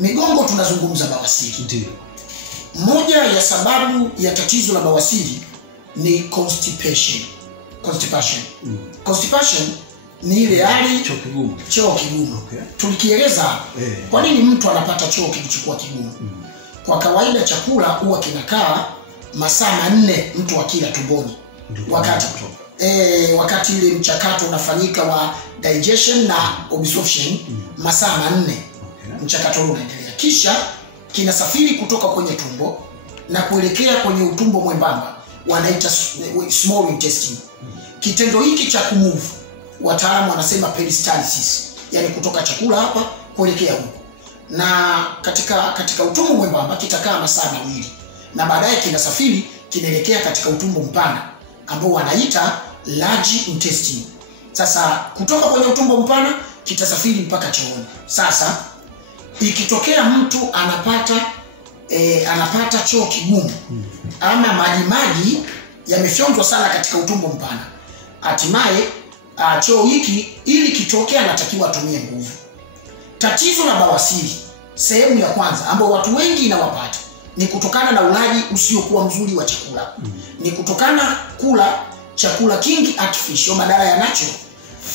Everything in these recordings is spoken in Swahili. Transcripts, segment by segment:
Migongo tunazungumza bawasiri. Ndio. Moja ya sababu ya tatizo la bawasiri ni constipation. Constipation ni ile hali choo kigumu. Okay. Tulikieleza kwa nini mtu anapata choo kilichokuwa kigumu. Kwa kawaida chakula huwa kinakaa masaa 4 mtu akila tumboni. Wakati ile mchakato unafanyika wa digestion na absorption, masaa 4 mchakato unaendelea. Kisha kinasafiri kutoka kwenye tumbo na kuelekea kwenye utumbo mwembamba, wanaita small intestine. Kitendo hiki cha kumove wataalamu wanasema peristalsis, yani kutoka chakula hapa kuelekea huko. Na katika utumbo mwembamba kitakaa masaa 2 na baadaye kinasafiri kinaelekea katika utumbo mpana ambao wanaita large intestine. Sasa kutoka kwenye utumbo mpana kitasafiri mpaka chooni. Sasa ikitokea mtu anapata choo kigumu ama maji yamefyonzwa sana katika utumbo mpana, hatimaye choo hiki ili kitokea anatakiwa atumie nguvu. Tatizo la bawasiri sehemu ya kwanza ambao watu wengi inawapata ni kutokana na ulaji usiokuwa mzuri wa chakula. Ni kutokana kula chakula kingi artificial badala ya natural.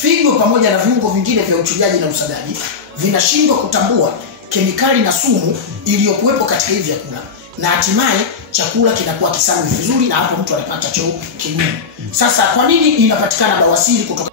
Figo pamoja na viungo vingine vya uchujaji na usagaji vinashindwa kutambua kemikali na sumu iliyokuwepo katika hivi vyakula, na hatimaye chakula kinakuwa kisawi vizuri, na hapo mtu anapata choo kigumu. Sasa kwa nini inapatikana bawasiri? Kutoka